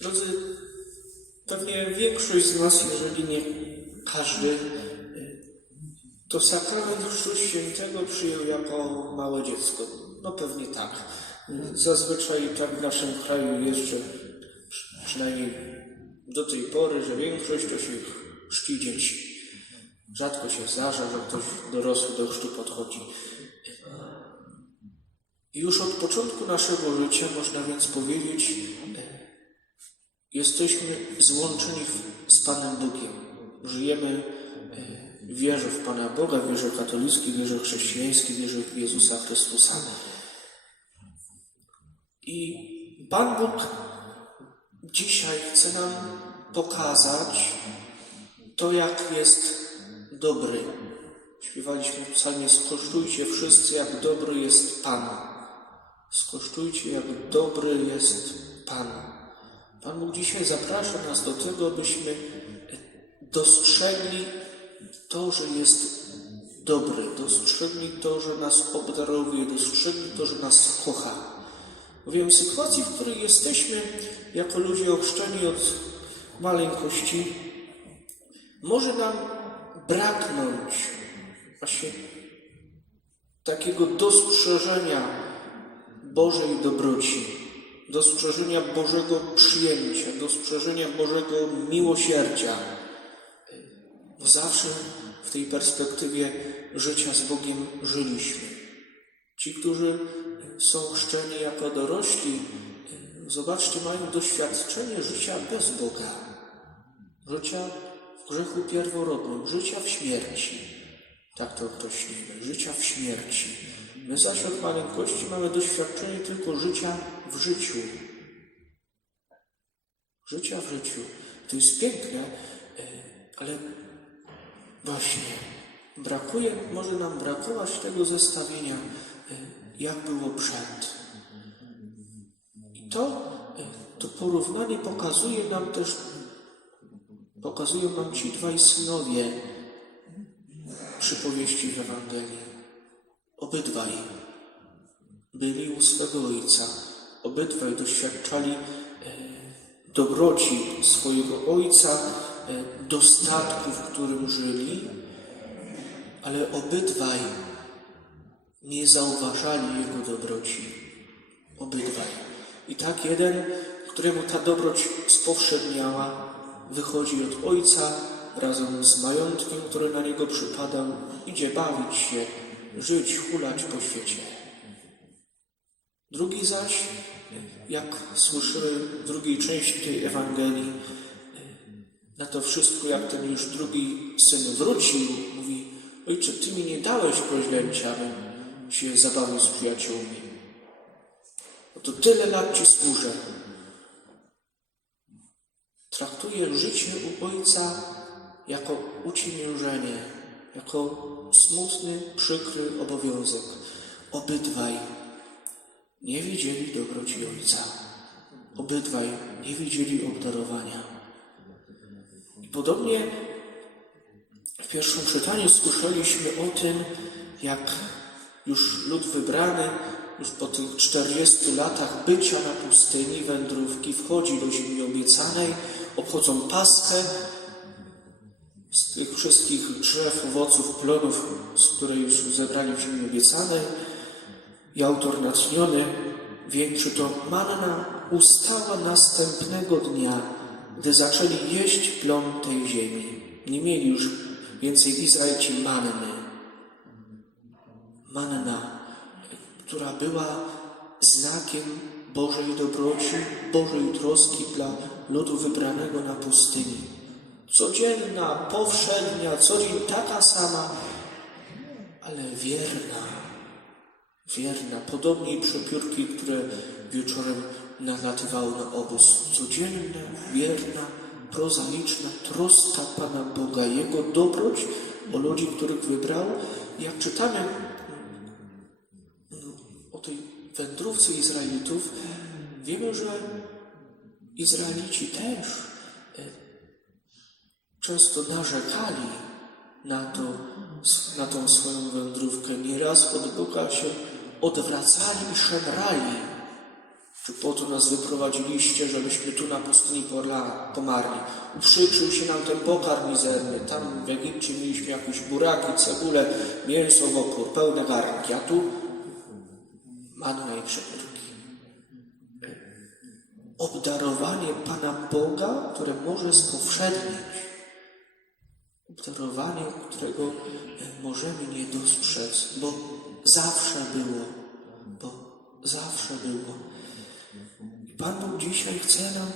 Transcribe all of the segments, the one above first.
Drodzy, pewnie większość z nas, jeżeli nie każdy, to sakrament Chrztu Świętego przyjął jako małe dziecko. No pewnie tak. Zazwyczaj tak w naszym kraju jest, że przy- przynajmniej do tej pory, że większość to się chrzci dzieci. Rzadko się zdarza, że ktoś dorosły do chrztu podchodzi. Już od początku naszego życia można więc powiedzieć, jesteśmy złączeni z Panem Bogiem. Żyjemy e, w wierze w Pana Boga, w wierze katolickiej, w wierze chrześcijańskiej, w wierze w Jezusa Chrystusa. I Pan Bóg dzisiaj chce nam pokazać to, jak jest dobry. Śpiewaliśmy w psalmie Skosztujcie wszyscy, jak dobry jest Pan. Skosztujcie, jak dobry jest Pan. Pan Bóg dzisiaj zaprasza nas do tego, byśmy dostrzegli to, że jest dobry, dostrzegli to, że nas obdarowuje, dostrzegli to, że nas kocha. Bowiem w sytuacji, w której jesteśmy jako ludzie ochrzczeni od maleńkości, może nam braknąć właśnie takiego dostrzeżenia Bożej dobroci, dostrzeżenia Bożego przyjęcia, dostrzeżenia Bożego miłosierdzia. Bo zawsze w tej perspektywie życia z Bogiem żyliśmy. Ci, którzy są chrzczeni jako dorośli, zobaczcie, mają doświadczenie życia bez Boga, życia w grzechu pierworodnym, życia w śmierci. Tak to określimy, życia w śmierci. My zaś od maleńkości mamy doświadczenie tylko życia w życiu. Życia w życiu. To jest piękne, e, ale właśnie brakuje, może nam brakować tego zestawienia, e, jak było przed. I to, e, to porównanie pokazuje nam też, pokazują nam ci dwaj synowie przypowieści w Ewangelii. Obydwaj byli u swego ojca. Obydwaj doświadczali e, dobroci swojego ojca, e, dostatku, w którym żyli, ale obydwaj nie zauważali jego dobroci. Obydwaj. I tak jeden, któremu ta dobroć spowszedniała, wychodzi od ojca razem z majątkiem, który na niego przypadał, idzie bawić się, żyć, hulać po świecie. Drugi zaś, jak słyszymy w drugiej części tej Ewangelii, na to wszystko, jak ten już drugi syn wrócił, mówi, ojcze, ty mi nie dałeś poźlęcia, abym się zabawił z przyjaciółmi. Oto tyle lat ci służę. Traktuję życie u ojca jako uciemiężenie, jako smutny, przykry obowiązek. Obydwaj nie widzieli dobroci ojca. Obydwaj nie widzieli obdarowania. I podobnie w pierwszym czytaniu słyszeliśmy o tym, jak już lud wybrany, już po tych 40 latach bycia na pustyni, wędrówki, wchodzi do ziemi obiecanej, obchodzą Paschę, z tych wszystkich drzew, owoców, plonów, z które już zebrali w ziemi obiecanej. I autor natchniony wieńczy to manna ustała następnego dnia, gdy zaczęli jeść plon tej ziemi. Nie mieli już więcej Izraelci manny. Manna, która była znakiem Bożej dobroci, Bożej troski dla ludu wybranego na pustyni. Codzienna, powszednia, co dzień taka sama, ale wierna, wierna, podobnie przepiórki, które wieczorem nalatywały na obóz. Codzienna, wierna, prozaiczna troska Pana Boga, Jego dobroć o ludzi, których wybrał. Jak czytamy o tej wędrówce Izraelitów, wiemy, że Izraelici też często narzekali na, to, na tą swoją wędrówkę. Nieraz od Boga się odwracali i szemrali. Czy po to nas wyprowadziliście, żebyśmy tu na pustyni pomarli? Uprzykrzył się nam ten pokarm mizerny. Tam w Egipcie mieliśmy jakieś buraki, cebulę, mięso wokół, pełne garnki, a tu manna i przepytki. Obdarowanie Pana Boga, które może spowszednić. Którego e, możemy nie dostrzec, bo zawsze było, bo zawsze było. I Pan Bóg dzisiaj chce nam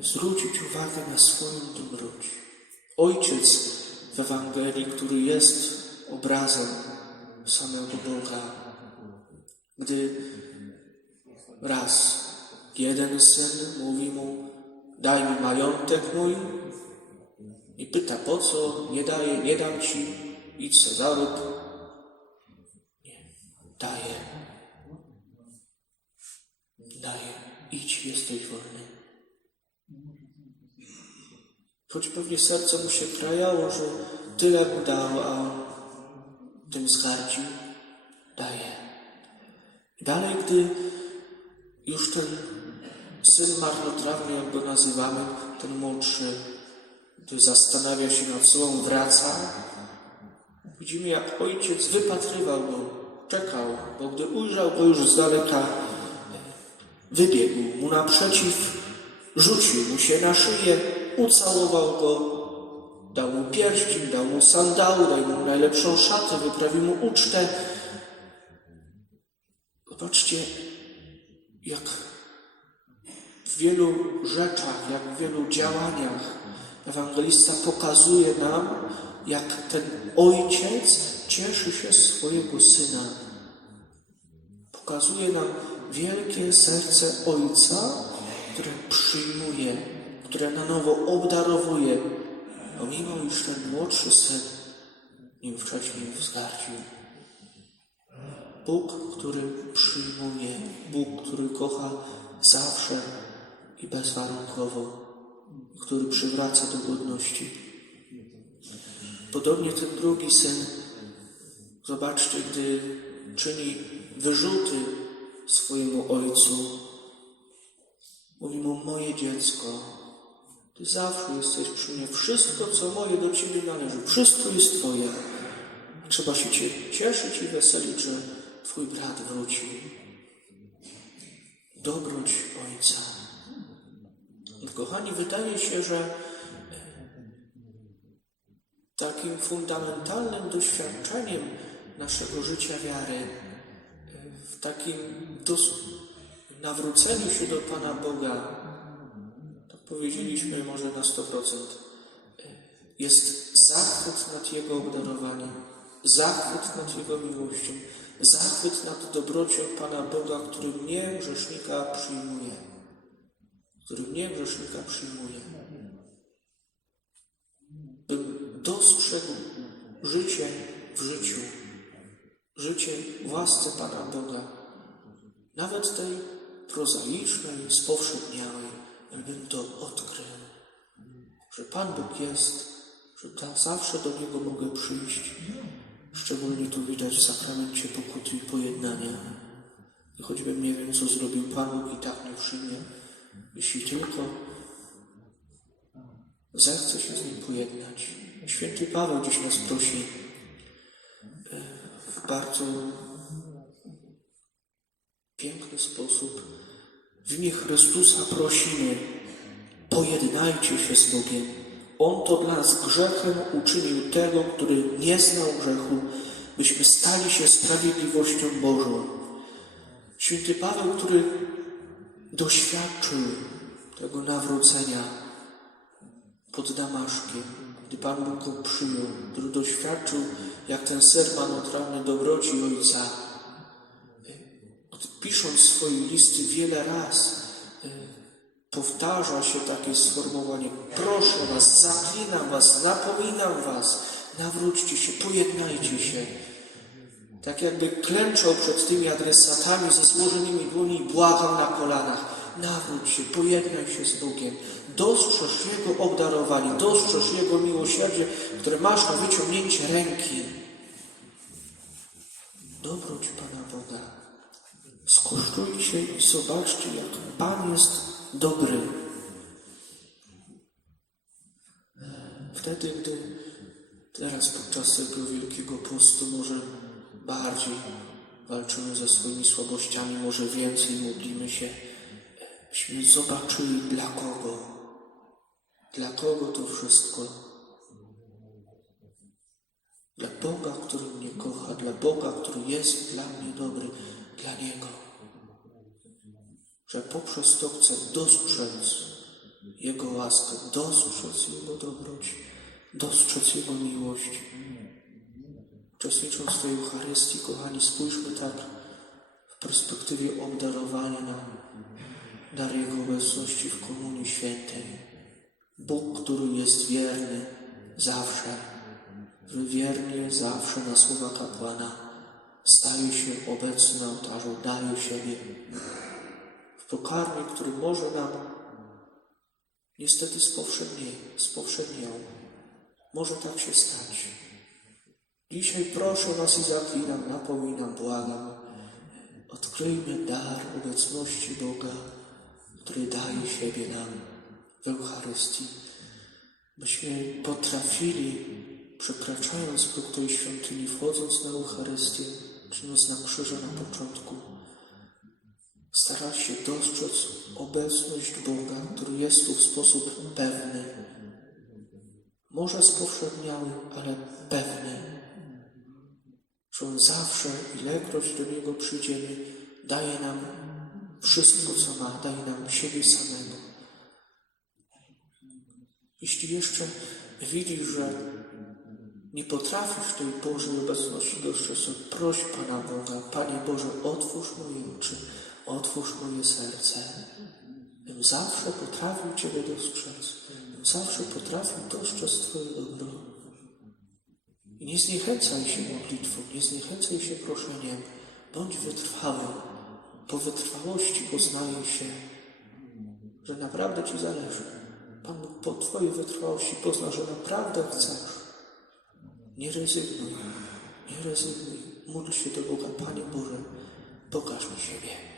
e, zwrócić uwagę na swoją dobroć. Ojciec w Ewangelii, który jest obrazem samego Boga, gdy raz jeden syn mówi mu, daj mi majątek mój i pyta, po co, nie daję, nie dam ci, idź se zarób. Nie, daję. Daję, idź, jesteś wolny. Choć pewnie serce mu się krajało, że tyle mu dał, a tym zgardził, daje. Dalej, gdy już ten syn marnotrawny, jak go nazywamy, ten młodszy, gdy zastanawia się nad sobą, wraca, widzimy jak ojciec wypatrywał go, czekał, bo gdy ujrzał go już z daleka, wybiegł mu naprzeciw, rzucił mu się na szyję, ucałował go, dał mu pierścień, dał mu sandały, dał mu najlepszą szatę, wyprawił mu ucztę. Zobaczcie, jak w wielu rzeczach, jak w wielu działaniach ewangelista pokazuje nam, jak ten ojciec cieszy się swojego syna. Pokazuje nam wielkie serce ojca, które przyjmuje, które na nowo obdarowuje, pomimo iż ten młodszy syn nim wcześniej wzgardził. Bóg, który przyjmuje, Bóg, który kocha zawsze i bezwarunkowo, który przywraca do godności. Podobnie ten drugi syn, zobaczcie, gdy czyni wyrzuty swojemu ojcu, mówi mu: Moje dziecko, ty zawsze jesteś przy mnie, wszystko, co moje do ciebie należy, wszystko jest twoje. Trzeba się cie- cieszyć i weselić, że twój brat wrócił. Dobroć ojca. Kochani, wydaje się, że e, takim fundamentalnym doświadczeniem naszego życia wiary, e, w takim nawróceniu się do Pana Boga, tak powiedzieliśmy może na 100%, e, jest zachwyt nad Jego obdarowaniem, zachwyt nad Jego miłością, zachwyt nad dobrocią Pana Boga, który mnie, grzesznika, przyjmuje który mnie, grzesznika, przyjmuje. Bym dostrzegł życie w życiu, życie w łasce Pana Boga, nawet tej prozaicznej, spowszedniałej, bym to odkrył, że Pan Bóg jest, że ta, zawsze do Niego mogę przyjść. Szczególnie tu widać w sakramencie pokuty i pojednania. I choćbym nie wiem, co zrobił Pan Bóg i tak nie przyjmie, jeśli tylko zechce się z nim pojednać. Święty Paweł dziś nas prosi e, w bardzo piękny sposób. W imię Chrystusa prosimy, pojednajcie się z Bogiem. On to dla nas grzechem uczynił tego, który nie znał grzechu, byśmy stali się sprawiedliwością Bożą. Święty Paweł, który doświadczył tego nawrócenia pod Damaszkiem, gdy Pan Bóg go przyjął, który doświadczył, jak ten ser marnotrawny dobroci Ojca, pisząc swoje listy wiele raz, e, powtarza się takie sformułowanie, proszę was, zaklinam was, napominam was, nawróćcie się, pojednajcie się. Tak jakby klęczał przed tymi adresatami ze złożonymi dłoni i błagał na kolanach. Nawróć się, pojednaj się z Bogiem. Dostrzeż Jego obdarowanie, dostrzeż Jego miłosierdzie, które masz na wyciągnięcie ręki. Dobroć Pana Boga. Skosztujcie i zobaczcie, jak Pan jest dobry. Wtedy, gdy teraz podczas tego Wielkiego Postu może bardziej walczymy ze swoimi słabościami, może więcej modlimy się, byśmy zobaczyli dla kogo, dla kogo to wszystko. Dla Boga, który mnie kocha, dla Boga, który jest dla mnie dobry, dla Niego. Że poprzez to chcę dostrzec Jego łaskę, dostrzec Jego dobroć, dostrzec Jego miłość. Uczestnicząc w tej Eucharystii, kochani, spójrzmy tak w perspektywie obdarowania nam dar Jego obecności w Komunii Świętej. Bóg, który jest wierny zawsze, że wiernie zawsze na słowa kapłana staje się obecny na ołtarzu, daje siebie w pokarmie, który może nam niestety spowszednie, spowszedniał. Może tak się stać. Dzisiaj proszę Was i zaklinam, napominam, błagam. Odkryjmy dar obecności Boga, który daje siebie nam w Eucharystii, byśmy potrafili, przekraczając próg tej świątyni, wchodząc na Eucharystię, czyniąc na krzyżu na początku, starać się dostrzec obecność Boga, który jest tu w sposób pewny. Może spowszedniały, ale pewny. Że On zawsze, ilekroć do Niego przyjdziemy, daje nam wszystko, co ma, daje nam siebie samego. Jeśli jeszcze widzisz, że nie potrafisz tej Bożej obecności dostrzec, proś Pana Boga, Panie Boże, otwórz moje oczy, otwórz moje serce. Bym zawsze potrafił Ciebie dostrzec, bym zawsze potrafił dostrzec Twoje dobro. I nie zniechęcaj się modlitwą, nie zniechęcaj się proszeniem, bądź wytrwały. Po wytrwałości poznaje się, że naprawdę Ci zależy. Pan po Twojej wytrwałości pozna, że naprawdę chcesz. Nie rezygnuj, nie rezygnuj. Módl się do Boga, Panie Boże, pokaż mi siebie.